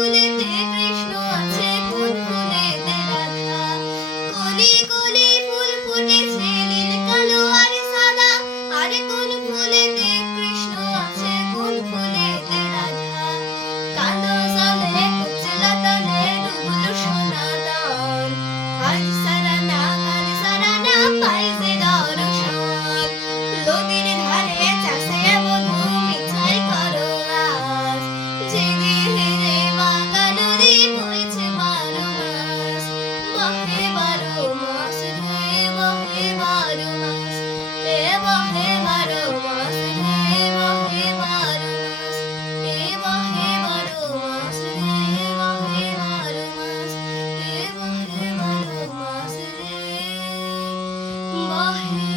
Mm-hmm. Mahim.